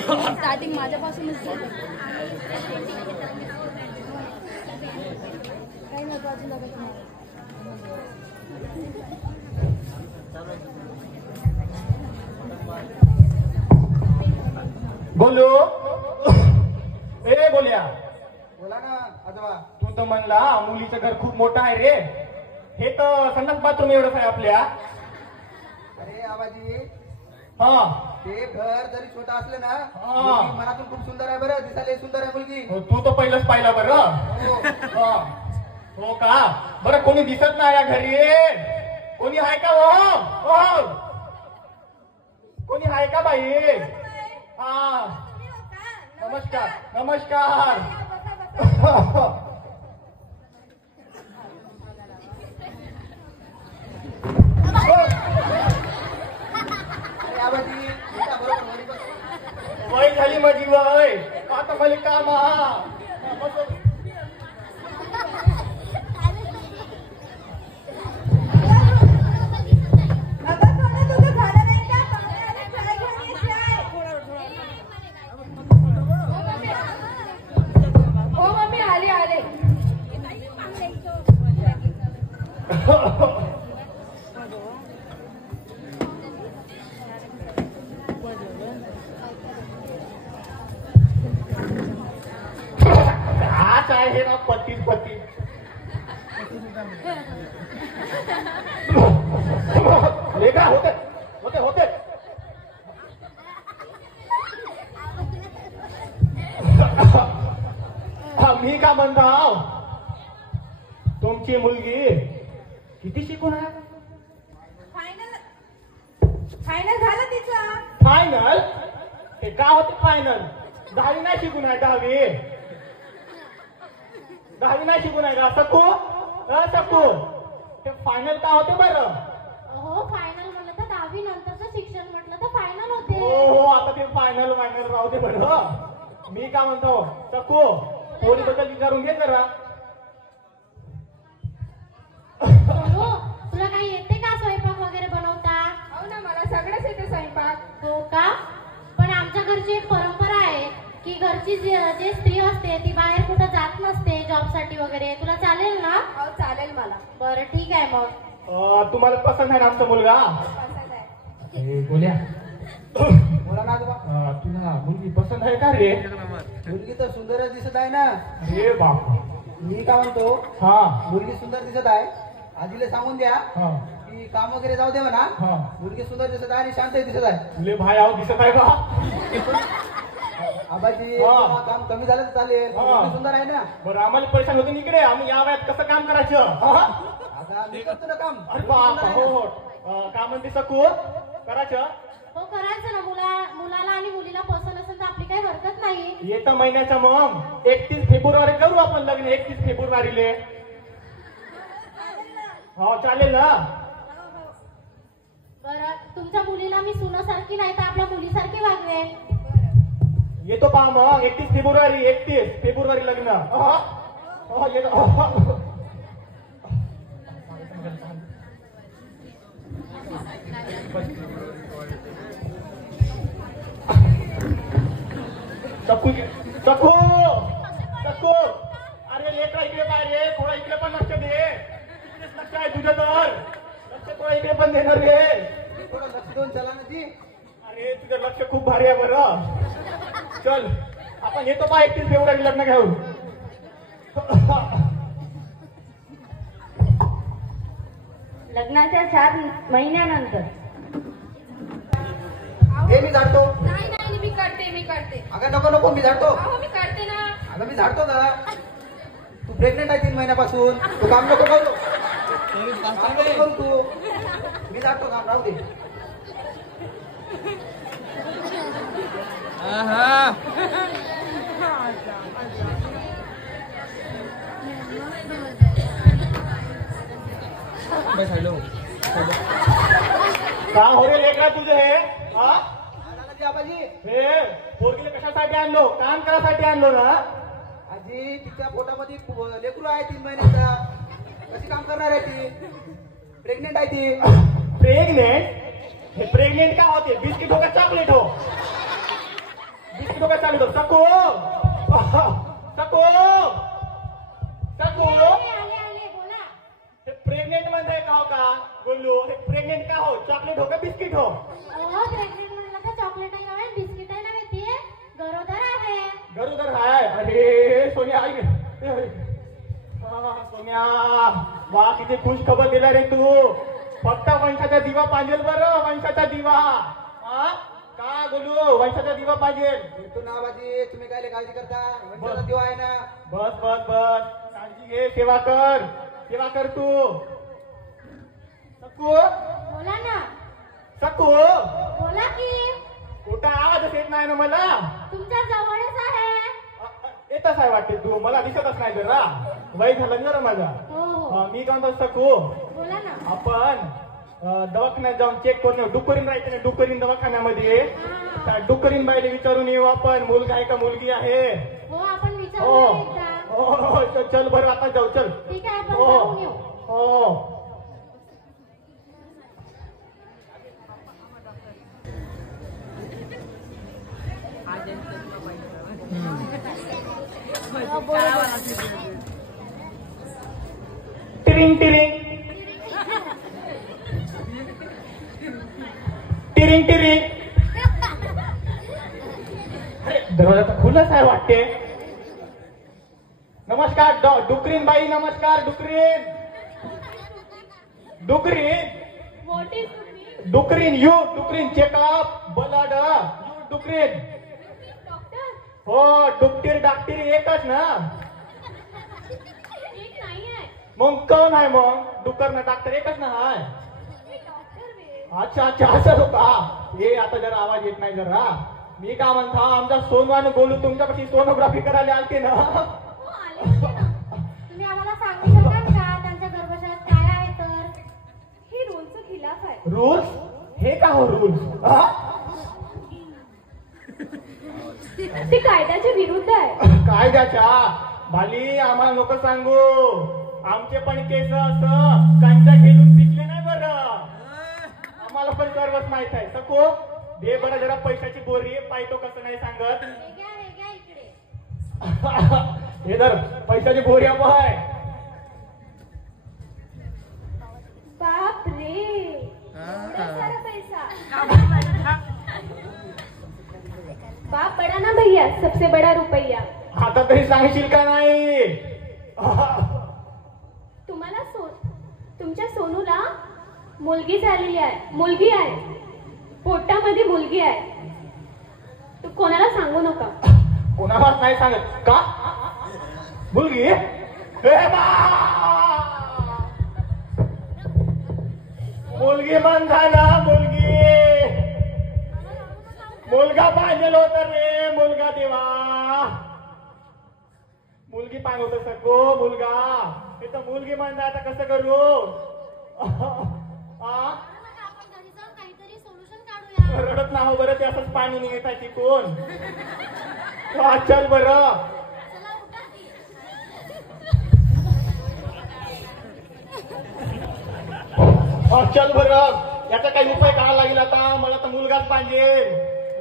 Starting माझ्यापासूनच झालं. काही महत्वाची लगत नाही. बोलो ए बोल्या, बोला ना आजोबा. तू तर म्हणला मुलीचं घर खूप मोठं आहे रे. हे तर संडास बाथरूम एवढंच आहे आपल्या. अरे आबाजी, हा ते घर जरी छोटं असलं ना, हा. मुलगी मनातून खूप सुंदर आहे बरं. दिसायला सुंदर आहे मुलगी. हो, तू तर पहिलंच पाहिलं बरं. हो. हा. हो का? बरं कोणी दिसत नाही या घरी? कोणी आहे का? हो कोणी आहे का बाई? हा नमस्कार नमस्कार. अरे आबाजी, तुमच्या बरोबर घरी बस. वय झाली माझी वय. आता मला काम हो मम्मी आले आले. आज आहे ना पती पती. लेका होते होते होते. मी का म्हणतो, तुमची मुलगी किती शिकून आहे? फायनल झालं तिचं. फायनल? हे का होते फायनल? 10वी नाही शिकून आहे. 10वी नाही शिकून आहे का? सकू ते फायनल का होते बरं? हो फायनल म्हणलं तर 10वी नंतरचं शिक्षण म्हटलं तर फायनल होते. हो आता ते फायनल राहू दे बरं. मी का म्हणतो, सकू पोरी बद्दल विचारून घे जरा. हो तुला काही येते का स्वयंपाक वगैरे बनवता? हो ना, मला सगळंच येते स्वयंपाक. हो का? पण आमच्या घरची एक परंपरा आहे की घरची जे स्त्री असते ती बाहेर कुठं जात नसते जॉबसाठी वगैरे. तुला चालेल ना? हो चालेल मला. बरं ठीक आहे मग. तुम्हाला पसंत आहे ना आमचा मुलगा? पसंत आहे. बोल्या, बोला ना आजोबा. तुला मुलगी पसंत आहे का रे? मुलगी तर सुंदरच दिसत आहे ना. अरे बाप. मी काय म्हणतो, हा मुलगी सुंदर दिसत आहे. आजीला सांगून द्या हा की काम वगैरे जाऊ दे म्हणा. हा. मुलगी सुंदर दिसत आहे आणि शांत दिसत आहे. तुले भाई आहो दिसत आहे का? आबाजी, हा. काम कमी झालं तर चालेल. हा. मुलगी सुंदर आहे ना. बरं आम्हाला परेशान होतो इकडे. आम्ही या वयात कसं काम करायचं? आता मी करतो ना काम. अरे बाप. हो का म्हणते सकू? करायचं? हो करायचं ना. मुलाला आणि मुलीला पसंत असेल तर आपली काही हरकत नाही. येत्या महिन्याच्या मग 31 फेब्रुवारी करू आपण लग्न. 31 फेब्रुवारीले. हो चालेल ना. बरं तुमच्या मुलीला मी सुनासारखी नाही तर आपल्या मुलीसारखी वागवेन. येतो पहा मग 31 फेब्रुवारी लग्न. येतो. सकू अरे लेकरा इकडे पाय रे. थोडा इकडे पण लक्ष दे. इकडेच लक्ष आहे तुझं तर. लक्ष थोडा इकडे पण देणार रे. थोडं लक्ष देऊन चला ना जी. अरे तुझं लक्ष खूप भारी आहे बरं. चल आपण येतो पहा 31 फेब्रुवारी लग्न घेऊन. लग्नाच्या 4 महिन्यानंतर. हे मी झाडतो. नाही नाही मी करते. अगं नको मी झाडतो. हो मी करते ना. अगं मी झाडतो का? तू प्रेग्नेंट आहे 3 महिन्यापासून. तू काम नको करू. काम नको करू तू. मी झाडतो काम. राहू दे. का हो रे लेकरा तुझं हे? आबाजी, हे पोरगीला कशासाठी आणलो? काम करायसाठी आणलो ना? आजी तिच्या पोटामध्ये लेकरू आहे 3 महिन्याचा. कशी काम करणार आहे ती? प्रेग्नेंट आहे ती. प्रेग्नेंट? हे प्रेग्नेंट का होते? बिस्किट हो का चॉकलेट हो? डोक्यात चालू सकू सकू सकू आले बोला. हे प्रेग्नेंट मध्ये का हो का बोलू हे प्रेग्नेंट का हो चॉकलेट हो का बिस्किट हो प्रेग्नेंट म्हणलं तर चॉकलेट आहे नव्हे बिस्किट आहे नव्हे ते गरोदर आहे. गरोदर हाय अरे सोन्या आई सोन्या वा किती खुश खबर दिला रे तू फक्त वंशाचा दिवा पाहिजेल बरं वंशाचा दिवा हा का बोलू वंशाचा दिवा पाहिजेल तू नावाजी तुम्ही काय काळजी करता वंशाचा दिवा आहे ना. बस बस बस काळजी घे सेवा कर तू सकू बोला ना. सकू बोला की कुठं आवाजच येत नाही ना मला तुमच्या जवळच आहे. येतच आहे वाटते तू मला दिसतच नाही जरा वय झालं जरा माझा हो मी काय म्हणतो सकू बोला ना. आपण दवाखान्यात जाऊन चेक करून येऊ डुकरीन राहायचं ना डुकरीन दवाखान्यामध्ये त्या डुकरीन बाईला विचारून येऊ आपण मुलगा आहे का मुलगी आहे हो आपण हो विचारू एकदा. हो चल बरं आता जाऊ चल ठीक आहे आपण हो जाऊन येऊ. हो टिरिंग टिरिंग टिरिंग टिरिंग दरवाजा तर खुलच आहे वाटते. नमस्कार डुकरीन बाई नमस्कार डुकरीन What is it? डुकरीन यू डुकरीन चेकअप ब्लड यू डुकरीन डॉक्टर हो डुकटीर डाक्टीर एकच ना एक नाही आहे. मग कोण आहे मग डुकर ना डॉक्टर एकच ना हाय डॉक्टर अच्छा अच्छा असं का हे आता जरा आवाज येत नाही जरा मी का म्हणता आमचा सोनवान बोलू तुमच्यापाशी सोनोग्राफी करायला आलते ना तुम्ही आम्हाला सांगू शकाल का त्यांच्या गर्भाशयात काय आहे तर ही रूलचं खिलाफ आहे. रूल्स हे का हो रूल्स ते कायद्याच्या विरुद्ध आहे. कायद्याच्या बाली आम्हाला नको सांगू आमचे पण केस असं कांच्या घेऊन पिकले नाही बरं आम्हाला पण सर्वच माहित आहे सको दे बरं जरा पैशाची बोरी पायतो कसं नाही सांगत वेगळ्या इकडे. हे जर पैशाची बोरी आहे बाप रे एवढा सारा पैसा. बाप बडा ना भैया सबसे बडा रुपया. आता तरी सांगशील का नाही तुम्हाला तुमच्या सोनूला मुलगी झालेली आहे मुलगी आहे पोटामध्ये मुलगी आहे. तू कोणाला सांगू नका. कोणालाच नाही सांगत का मुलगी मुलगी मन झाला मुलगा पाहिजे होत रे मुलगा देवा मुलगी पाहिजे होत सगो मुलगा हे तर मुलगी म्हणता आता कसं करू आपण घरी जाऊन काहीतरी सोल्युशन काढूया. रडत ना हो बरं ते असंच पाणी निघत आहे तिकून चल बरं चला उठा की. चल बरं याचा काही उपाय काढावा लागेल आता मला तर मुलगाच पाहिजे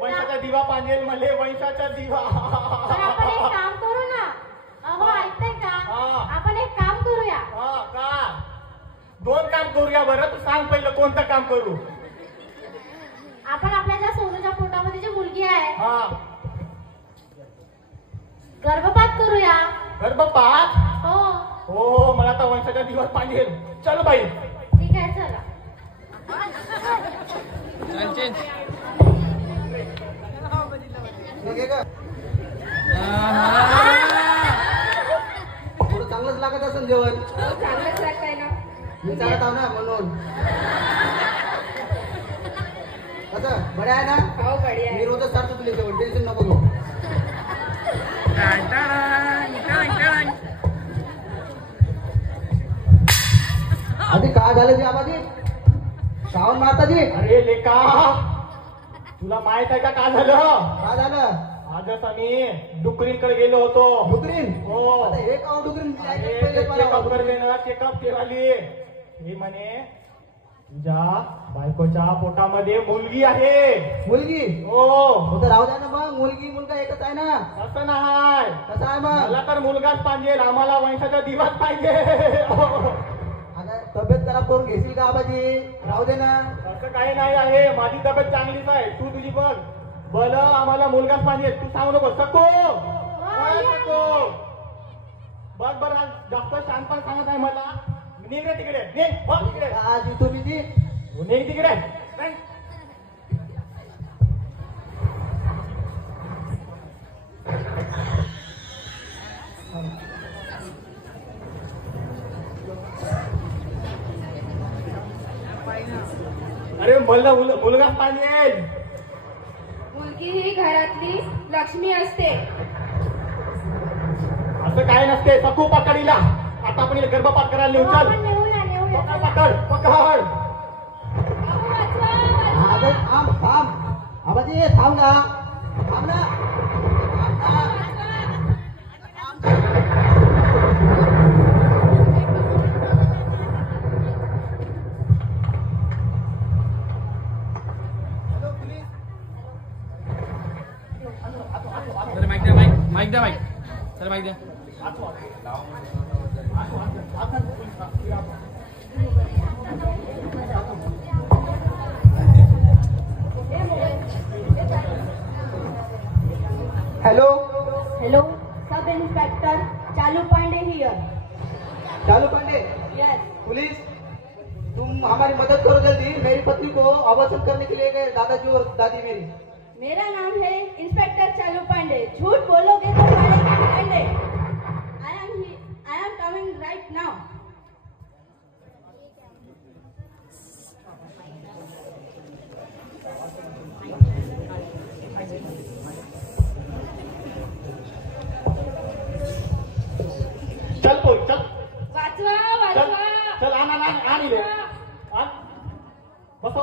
वंशाचा दिवा पाहिजे मला वंशाचा दिवा तर आपण एक काम करू ना. अहो ऐकताय का हा. आपण एक काम करूया. हा का दोन काम करूया बरं तू सांग पहिलं कोणतं काम करू आपण आपल्या ज्या सोनूच्या पोटामध्ये जी मुलगी आहे हा गर्भपात करूया. गर्भपात हो हो मला तर वंशाचा दिवा पाहिजे चल बाई ठीक आहे चला. ठीक आहे का थोडं चांगलंच लागत असेल जेवण चांगलंच लागतंय ना. मी चालत आहो ना म्हणून कसं बड्या आहे ना हो बढिया मी आहे. रोजच चालतो तुला जेवण टेन्शन नको घेऊ आधी काय झालं जी आबाजी श्रावण माताजी अरे लेका तुला माहित आहे का काय झालं काय झालं आजच आम्ही डुकरीकडे गेलो होतो डुकरीन हो आता हे का डुकरीन चेकअप करले ना चेकअप केली हे म्हणे तुझ्या बायकोच्या पोटामध्ये मुलगी आहे. मुलगी हो. हो तर राहू द्या ना मग, मुलगी मुलगा एकच आहे ना. असं नाही, कसं आहे मग? मला तर मुलगाच पाहिजे, आम्हाला वंशाचा दिवाच पाहिजे. आता तब्येत खराब करून घेशील का आबाजी? राहू दे ना. असं काही नाही आहे, माझी तब्येत चांगलीच आहे. तू तुझी बघ. बल आम्हाला मुलगाच पाहिजे. तू सांगू नको सकू. सकू बघ बर, जास्त शांतपण सांगत आहे मला. निघ रे तिकडे, निघ बघ तिकडे. आजी तुम्ही जी निघ तिकडे. नाही. अरे मला मुलगाच पाहिजे. मुलगी ही घरातली लक्ष्मी असते. असं काय नसते. सकू पकडीला. आता आपण गर्भपात करायला नेऊ. चल पकड पकड पकड. अगं थांब थांब आबाजी, थांब ना. थांब ना. माईक द्या. चला माईक द्या. हेलो हेलो, सब इंस्पेक्टर चालू पांडे हियर. चालू पांडे, यस. पुलिस तुम हमारी मदद करो जल्दी. मेरी पत्नी को अबॉर्शन करने के लिए गए दादाजी और दादी मेरी. मेरा नाम है इंस्पेक्टर चालू पांडे. झूठ बोलोगे तो मारेंगे Pandey. I am coming right now. चल पोरी चल. वाचवा चल वाचवा. चल. आण इले. आण. बसो.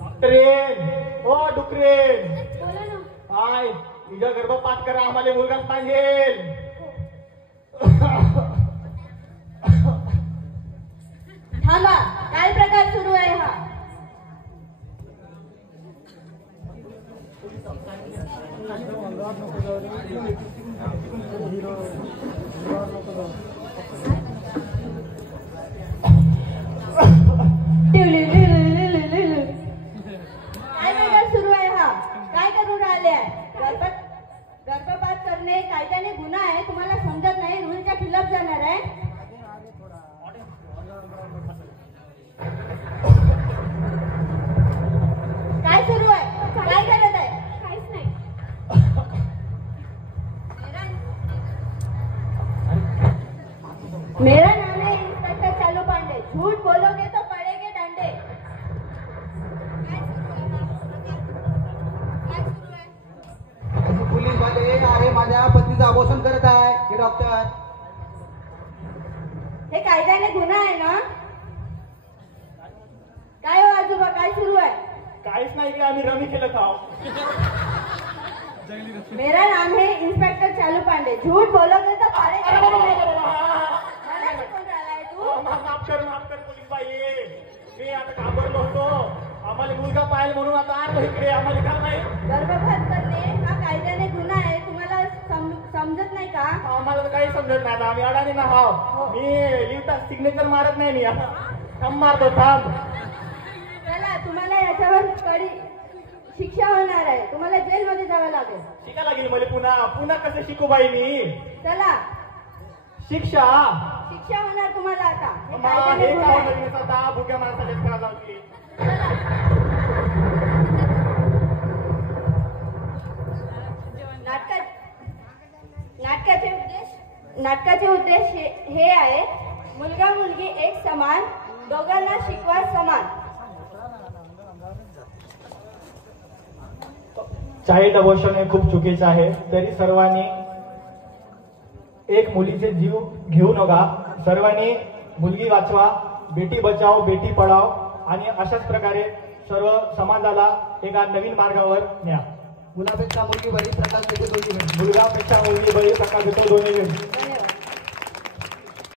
डुकरेन. ओ डुकरेन. बोला ना. हाय, तुझ्या गर्भपात करा, आम्हाला मुलगाच पाहिजे. थांबा, काय प्रकार सुरू आहे हा? काय प्रकार सुरू आहे हा? काय करून राहिले आहे? गर्भपात करणे कायद्याने गुन्हा आहे. तुम्हाला समजत नाही, रूलच्या खिलाफ जाणार आहे. काय सुरू आहे? काय करत आहे? काहीच नाही. मेरा नाम है इंस्पेक्टर चालू पांडे. झूठ बोलोगे तो पड़ेगे डंडे. पोलीस वाले अरे माझ्या पत्नीचं अबॉर्शन करत आहे हे डॉक्टर. हे कायद्याने गुन्हा आहे ना? काय हो आजोबा, काय सुरू आहे? काहीच नाही, आम्ही रमी केलं खाव. मेरा नाम है इंस्पेक्टर चालू पांडे. झूठ बोलोगे तो पड़ेगा डंडे. मला शिकवून राहिलाय तू? माफ कर पोलीस बाई. मी आता घाबरलो होतो. आम्हाला मुलगा पाहिजे म्हणून आता आणलो इकडे. आम्हाला काम नाही. गर्भपात करणे हा कायद्याने गुन्हा आहे. तुम्हाला समजत नाही का? आम्हाला तर काही समजत नाही. आता आम्ही अडाणी ना हाव. मी लिहिता सिग्नेचर मारत नाही. मी थांब मारतो थांब. चला, तुम्हाला याच्यावर कडी शिक्षा होणार आहे. तुम्हाला जेलमध्ये जावं लागेल. शिका लागेल मला. पुन्हा कसं शिकू बाई मी? चला, शिक्षा होणार तुम्हाला आता. हे हे कायद्याने गुन्हा काय आहे. नवीन आता भुक्या माणसाच्या करा जाऊची. नाटकाचे उद्देश हे आहे. मुलगा मुलगी एक समान, दोघांना शिकवा समान. चाइल्ड अबॉर्शन हे खूप चुकीचे आहे. तरी सर्वांनी एक मुलीचे जीव घेऊ नका. सर्वांनी मुलगी वाचवा. बेटी बचाव बेटी पढाव. आणि अशाच प्रकारे सर्व समाजाला एका नवीन मार्गावर न्या. मुलापेक्षा मुलगी बरी, प्रकाश देतो दोन्ही बरी. मुलगापेक्षा मुलगी बळी, प्रकाश देतो दोन्ही.